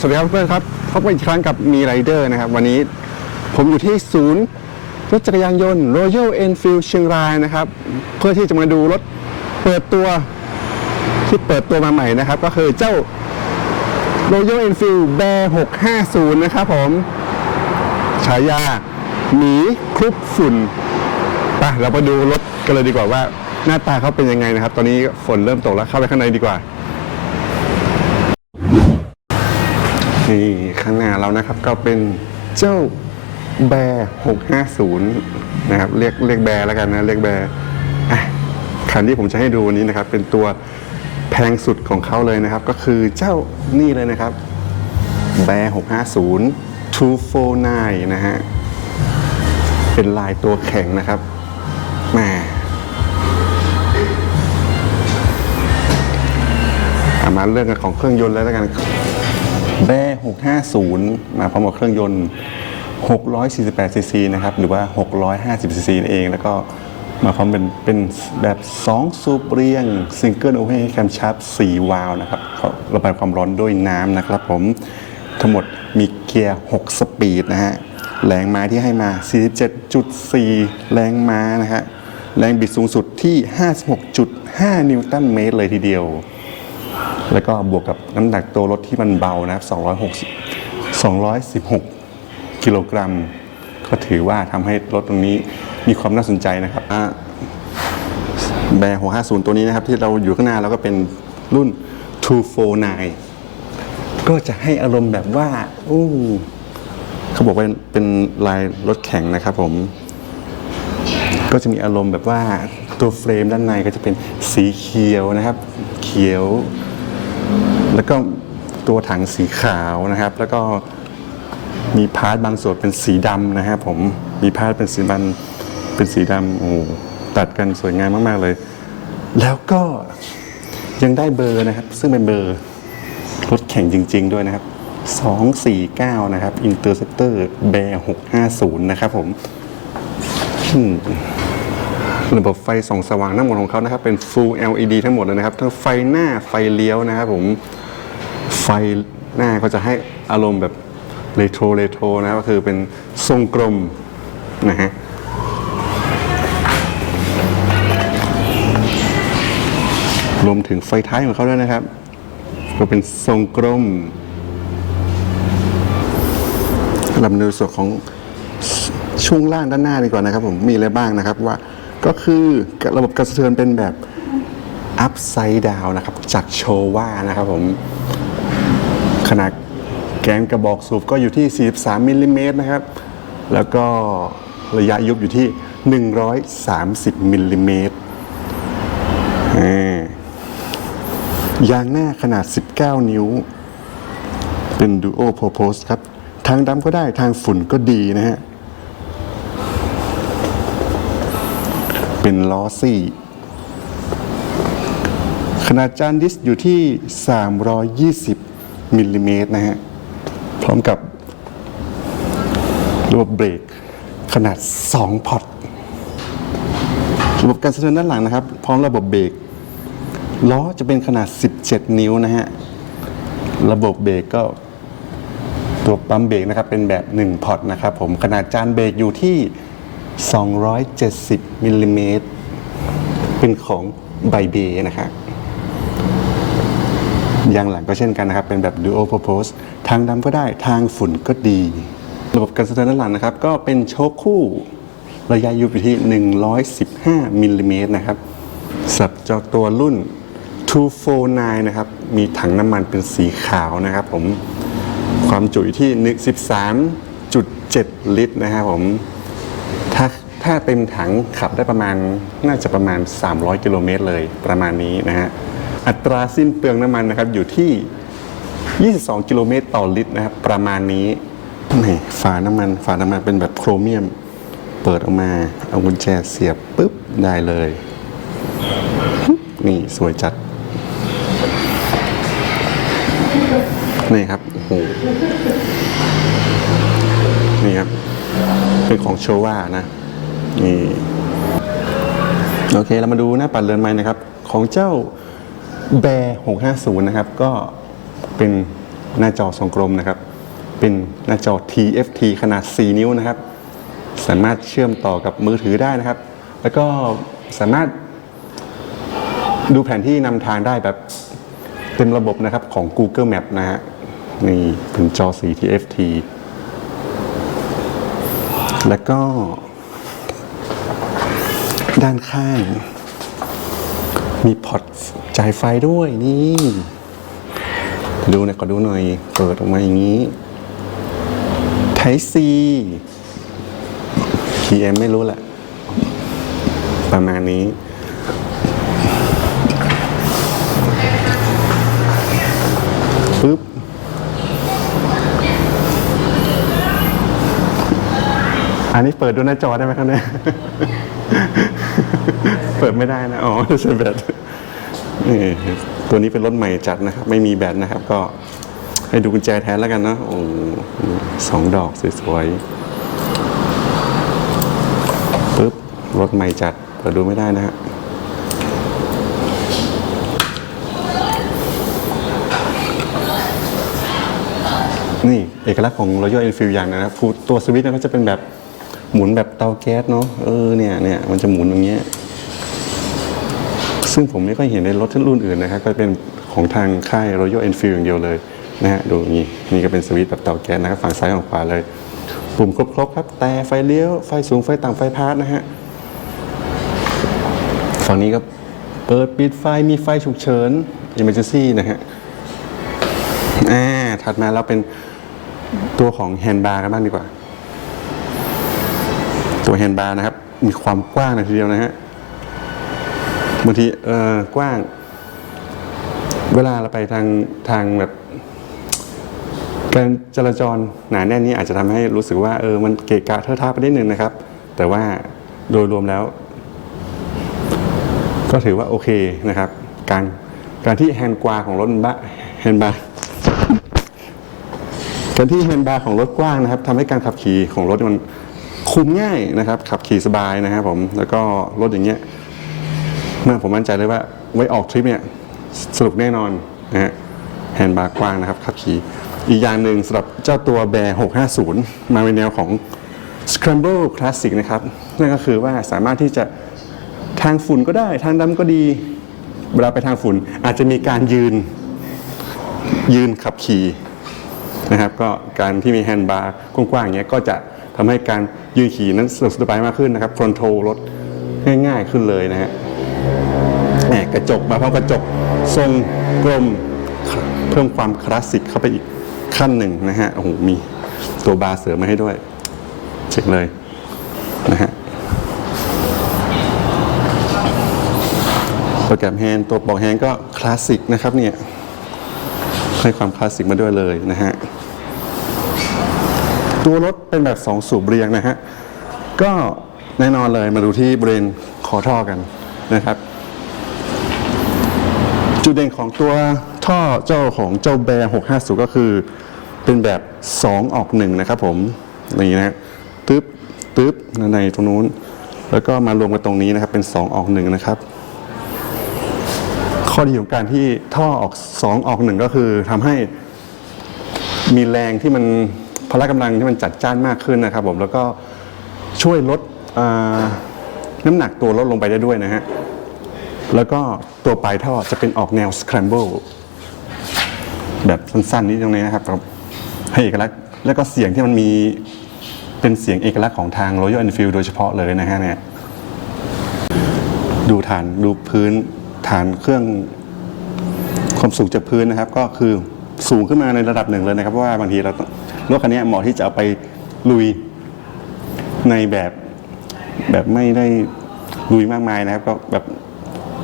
สวัสดีครับเพื่อนครับพบกันอีกครั้งกับมีไรเดอร์นะครับ วันนี้ผมอยู่ที่ศูนย์รถจักรยานยนต์ Royal Enfield เชียงรายนะครับ เพื่อที่จะมาดูรถเปิดตัวที่เปิดตัวมาใหม่นะครับ ก็คือเจ้า Royal Enfield Bear 650 นะครับผมฉายาหมีคลุกฝุ่นไปเราไปดูรถกันเลยดีกว่าว่าหน้าตาเขาเป็นยังไงนะครับ ตอนนี้ฝนเริ่มตกแล้วเข้าไปข้างในดีกว่า นี่ข้างหน้าเรานะครับก็เป็นเจ้าแบร์650 นะครับเรียกเรียกแบร์แล้วกันนะเรียกแบร์อะคันที่ผมจะให้ดูวันนี้นะครับ เป็นตัวแพงสุดของเขาเลยนะครับ ก็คือเจ้านี่เลยนะครับ แบร์650 249 นะฮะ เป็นลายตัวแข็งนะครับแหมอามาเรื่องของเครื่องยนต์เลยแล้วกัน แบร์650 มาพร้อมกับเครื่องยนต์ 648 ซีซีนะครับ หรือว่า 650 ซีซีนั่นเอง แล้วก็มาพร้อมเป็นเป็นแบบ 2 สูบเรียงซิงเกิลโอเวอร์แคมชับ4วาล์วนะครับเขาระบายความร้อนด้วยน้ำนะครับผม ทั้งหมดมีเกียร์ 6 สปีดนะฮะ แรงม้าที่ให้มา 47.4 แรงม้านะฮะ แรงบิดสูงสุดที่ 56.5 นิวตันเมตรเลยทีเดียว แล้วก็บวกกับน้ำหนักตัวรถที่มันเบานะครับ260 216 กิโลกรัม ก็ถือว่าทำให้รถตรงนี้มีความน่าสนใจนะครับแบร์650 ตัวนี้นะครับ ที่เราอยู่ข้างหน้าเราก็เป็นรุ่น 249 ก็จะให้อารมณ์แบบว่าอู้เขาบอกว่าเป็นลายรถแข่งนะครับผม ก็จะมีอารมณ์แบบว่าตัวเฟรมด้านในก็จะเป็นสีเขียวนะครับ เขียว แล้วก็ตัวถังสีขาวนะครับ แล้วก็มีพาร์ทบางส่วนเป็นสีดำนะครับผมมีพาร์ทเป็นสีดำเป็นสีดำโอ้ตัดกันสวยงามมาก ๆ เลย แล้วก็ยังได้เบอร์นะครับ ซึ่งเป็นเบอร์รถแข่งจริง ๆ ด้วยนะครับ 249 นะครับ Interceptor Bear 650 นะครับผมอืม ระบบไฟส่องสว่างทั้งหมดของเขานะครับเป็น Full LED ทั้งหมดเลยนะครับ ทั้งไฟหน้าไฟเลี้ยวนะครับผมไฟหน้าก็จะให้อารมณ์แบบเรโทรเรโทรนะครับก็คือเป็นทรงกลมนะฮะรวมถึงไฟท้ายของเขาด้วยนะครับ ก็เป็นทรงกลมลำในส่วนของช่วงล่างด้านหน้าดีกว่านะครับ ผมมีอะไรบ้างนะครับว่า ก็คือระบบกระสะเทือนเป็นแบบ upside down นะครับ จากโชว่านะครับผม ขนาดแกนกระบอกสูบก็อยู่ที่ 43มิลลิเมตรนะครับ แล้วก็ระยะยุบอยู่ที่ 130มิลลิเมตรยางหน้าขนาด 19 นิ้ว เป็น Duo Purpose ครับ ทางดำก็ได้ทางฝุ่นก็ดีนะฮะ เป็นล้อซี่ ขนาดจานดิสอยู่ที่ 320มิลลิเมตรนะฮะ พร้อมกับระบบเบรกขนาด 2 พอร์ตระบบการสะเทือนด้านหลังนะครับ พร้อมระบบเบรกล้อจะเป็นขนาด 17 นิ้วนะฮะ ระบบเบรกก็ตัวปั๊มเบรกนะครับเป็นแบบ 1 พอร์ตนะครับผมขนาดจานเบรกอยู่ที่ 270มิลลิเมตรเป็นของไบเบนะครับยางหลังก็เช่นกันนะครับ เป็นแบบ Duo Purpose ทางดำก็ได้ทางฝุ่นก็ดี ระบบการสะเทือนด้านหลังนะครับ ก็เป็นโชคคู่ ระยะอยู่ที่ 115มิลลิเมตรนะครับสับจ้าตัวรุ่น 249 นะครับ มีถังน้ำมันเป็นสีขาวนะครับผม ความจุอยู่ที่ 13.7 ลิตรนะครับผม ถ้าถ้าเต็มถังขับได้ประมาณน่าจะประมาณ 300 กิโลเมตรเลยประมาณนี้นะฮะอัตราสิ้นเปลืองน้ำมันนะครับอยู่ที่ 22 กิโลเมตรต่อลิตรนะครับประมาณนี้นี่ฝาน้ำมันฝาน้ำมันเป็นแบบโครเมียม เปิดออกมาเอากุญแจเสียบปุ๊บได้เลย นี่สวยจัด นี่ครับโอ้โหนี่ครับ เป็นของโชว่านะนี่โอเคเรามาดูหน้าปัดเรือนไม้นะครับ ของเจ้าแบร์650 นะครับ ก็เป็นหน้าจอทรงกลมนะครับ เป็นหน้าจอ TFT ขนาด 4 นิ้วนะครับ สามารถเชื่อมต่อกับมือถือได้นะครับ แล้วก็สามารถดูแผนที่นำทางได้แบบเต็มระบบนะครับของ Google Map นะฮะนี่เป็นจอสี TFT แล้วก็ ด้านข้าง มีพอร์ตจ่ายไฟด้วยนี่ ดูนะก็ดูหน่อย เปิดออกมาอย่างนี้ Type C PM ไม่รู้แหละ ประมาณนี้ อันนี้เปิดด้วยหน้าจอได้ไหมครับเนี่ย เปิดไม่ได้นะ อ๋อใช่แบตนี่ตัวนี้เป็นรถใหม่จัดนะครับ ไม่มีแบตนะครับ ก็ให้ดูกุญแจแทนแล้วกันนะโอ้สองดอกสวยๆปึ๊บรถใหม่จัด เปิดดูไม่ได้นะฮะนี่เอกลักษณ์ของ Royal Enfield อย่างนะครับตัวสวิตช์นี่ก็จะเป็นแบบ หมุนแบบเตาแก๊สเนาะเออเนี่ยเนี่ยมันจะหมุนอย่างเงี้ยซึ่งผมไม่ค่อยเห็นในรถรุ่นอื่นนะครับก็เป็นของทางค่าย Royal Enfield อย่างเดียวเลยนะฮะดูอย่างนี้นี่ก็เป็นสวิตช์แบบเตาแก๊สนะครับฝั่งซ้ายฝั่งขวาเลย ปุ่มครบๆครับ แต่ไฟเลี้ยว ไฟสูงไฟต่ำไฟพาร์ทนะฮะฝั่งนี้ก็เปิดปิดไฟมีไฟฉุกเฉิน emergency นะฮะอ่าถัดมาแล้วเป็นตัวของแฮนด์บาร์กันบ้างดีกว่า ตัวแฮนด์บาร์นะครับ มีความกว้างเลยทีเดียวนะฮะบางทีเออกว้าง เวลาเราไปทางทางแบบการจราจรหนาแน่นนี้อาจจะทำให้รู้สึกว่าเออมันเกะกะเทอะทะไปนิดนึงนะครับ แต่ว่าโดยรวมแล้ว ก็ถือว่าโอเคนะครับ การการที่แฮนด์กวาของรถบะแฮนด์บาร์การที่แฮนด์บาร์ของรถกว้างนะครับทำให้การขับขี่ของรถมัน คุมง่ายนะครับขับขี่สบายนะครับผมแล้วก็รถอย่างเงี้ยเมื่อผมมั่นใจเลยว่าไว้ออกทริปเนี่ยสนุกแน่นอนนะฮะแฮนด์บาร์กว้างนะครับขับขี่อีกอย่างหนึ่งสำหรับเจ้าตัวแบร์650 มาในแนวของ Scramble Classic นะครับ นั่นก็คือว่าสามารถที่จะทางฝุ่นก็ได้ทางดำก็ดี เวลาไปทางฝุ่นอาจจะมีการยืนยืนขับขี่นะครับ ก็การที่มีแฮนด์บาร์กว้างๆอย่างเงี้ยก็จะ ทำให้การยืนขี่นั้นสะดวกสบายมากขึ้นนะครับคอนโทรลรถง่ายๆขึ้นเลยนะฮะแหมกระจกมาพร้อมกระจกทรงกลมเพิ่มความคลาสสิกเข้าไปอีกขั้นหนึ่งนะฮะโอ้โหมีตัวบาร์เสริมมาให้ด้วยเช็คเลยนะฮะโปรแกรมแฮนตัวปอกแฮนก็คลาสสิกนะครับเนี่ยให้ความคลาสสิกมาด้วยเลยนะฮะ ตัวรถเป็นแบบ 2 สูบเรียงนะฮะ ก็แน่นอนเลยมาดูที่บริเวณคอท่อกันนะครับ จุดเด่นของตัวท่อเจ้าของเจ้าแบร์650 ก็คือเป็นแบบ 2 ออก 1 นะครับผมอย่างนี้นะฮะตึ๊บตึ๊บในตรงนู้น แล้วก็มารวมกันตรงนี้นะครับเป็น 2 ออก 1 นะครับ ข้อดีของการที่ท่อออก 2 ออก 1 ก็คือทำให้มีแรงที่มัน พละกำลังที่มันจัดจ้านมากขึ้นนะครับ ผมแล้วก็ช่วยลดน้ำหนักตัวลดลงไปได้ด้วยนะฮะแล้วก็ตัวปลายท่อจะเป็นออกแนว scramble แบบสั้นๆนิดตรงนี้นะครับให้เอกลักษณ์แล้วก็เสียงที่มันมีเป็นเสียงเอกลักษณ์ของทาง Royal Enfield โดยเฉพาะเลยนะฮะเนี่ยดูฐานดูพื้นฐานเครื่องความสูงจากพื้นนะครับ ก็คือสูงขึ้นมาในระดับหนึ่งเลยนะครับเพราะว่าบางทีเรา รถคันนี้เหมาะที่จะเอาไปลุยในแบบแบบไม่ได้ลุยมากมายนะครับ ก็แบบ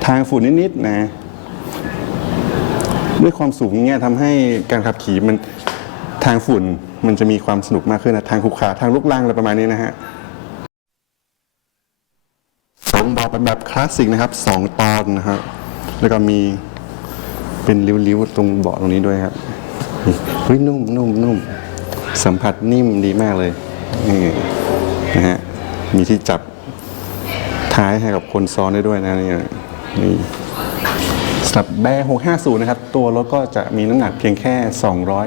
ทางฝุ่นนิดๆนะด้วยความสูงเงี้ยทำให้การขับขี่มันทางฝุ่นมันจะมีความสนุกมากขึ้นนะทางขุกขาทางลุกล่างอะไรประมาณนี้นะฮะสองเบาะเป็นแบบคลาสสิกนะครับสองตอนนะครับแล้วก็มีเป็นริ้วๆตรงเบาะตรงนี้ด้วยครับเฮ้ยนุ่มนุ่มนุ่ม สัมผัสนิ่มดีมากเลยนี่นะฮะมีที่จับท้ายให้กับคนซ้อนได้ด้วยนะนี่นี่สำหรับแบร์650 นะครับ ตัวรถก็จะมีน้ำหนักเพียงแค่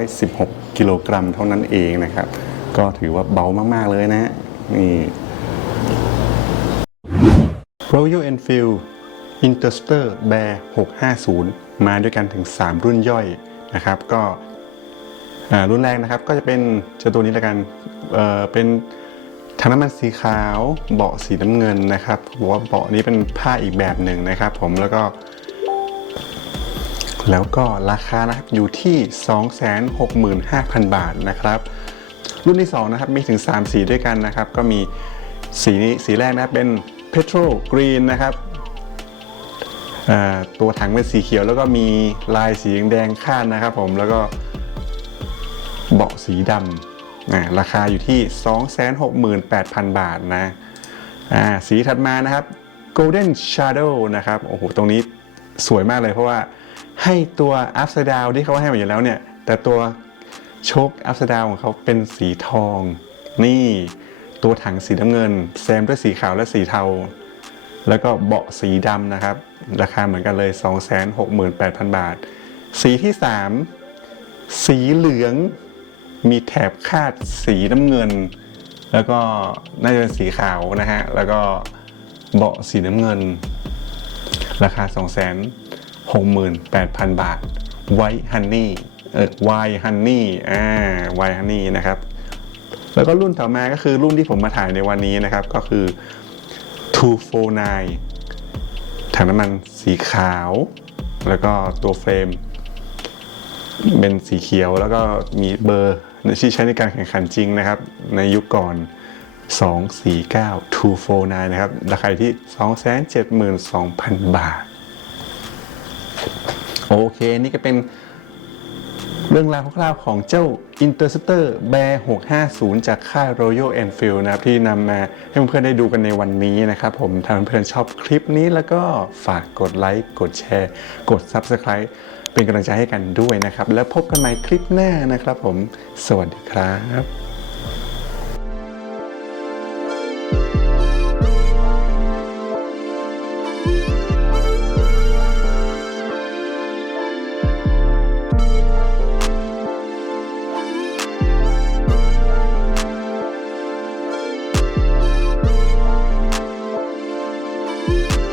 216 กิโลกรัมเท่านั้นเองนะครับ ก็ถือว่าเบามาก ๆ เลยนะฮะนี่ Royal Enfield Interceptor Bear 650 มาด้วยกันถึง 3 รุ่นย่อยนะครับ ก็ รุ่นแรกนะครับก็จะเป็นเจ้าตัวนี้ล้วกันเเป็นถังน้ำมันสีขาวเบาะสีน้ำเงินนะครับบอกว่าเบาะนี้เป็นผ้าอีกแบบหนึ่งนะครับ ผมแล้วก็แล้วก็ราคานะครับอยู่ที่ 265,000 บาทนะครับ รุ่นที่ 2 นะครับ มีถึง 3 สีด้วยกันนะครับ ก็มีสีนี้สีแรกนะเป็น Petrol Green นะครับตัวถังเป็นสีเขียวแล้วก็มีลายสีแดงข้างนะครับผมแล้วก็ เบาะสีดำอ่าราคาอยู่ที่ 268,000 บาทนะอ่าสีถัดมานะครับ Golden Shadow นะครับโอ้โหตรงนี้สวยมากเลยเพราะว่าให้ตัว Upside Down ที่เขาให้มาอยู่แล้วเนี่ย แต่ตัวโชค Upside Down ของเขาเป็นสีทอง นี่ตัวถังสีน้ำเงินแซมด้วยสีขาวและสีเทา แล้วก็เบาะสีดำนะครับ ราคาเหมือนกันเลย 268,000 บาท สีที่ 3 สีเหลือง มีแถบคาดสีน้ำเงิน แล้วก็น่าจะเป็นสีขาวนะฮะ แล้วก็เบาะสีน้ำเงิน ราคา 268,000 บาท ไวฮันนี่เออไวฮันนี่อ่าไวฮันนี่นะครับ แล้วก็รุ่นต่อมาก็คือรุ่นที่ผมมาถ่ายในวันนี้นะครับ ก็คือ 249ถังน้ำมันสีขาว แล้วก็ตัวเฟรมเป็นสีเขียวแล้วก็มีเบอร์ ที่ใช้ในการแข่งขันจริงนะครับ ในยุคก่อน 249 249 นะครับ ราคาอยู่ที่ 272,000 บาท โอเค นี่ก็เป็นเรื่องราวคร่าวๆของเจ้า Interceptor Bear 650 จากค่าย Royal Enfield นะครับ ที่นำมาให้เพื่อนๆได้ดูกันในวันนี้นะครับ ผมถ้าเพื่อนๆชอบคลิปนี้แล้วก็ฝากกดไลค์ กดแชร์ กด Subscribe เป็นกำลังใจให้กันด้วยนะครับ แล้วพบกันใหม่คลิปหน้านะครับผม สวัสดีครับ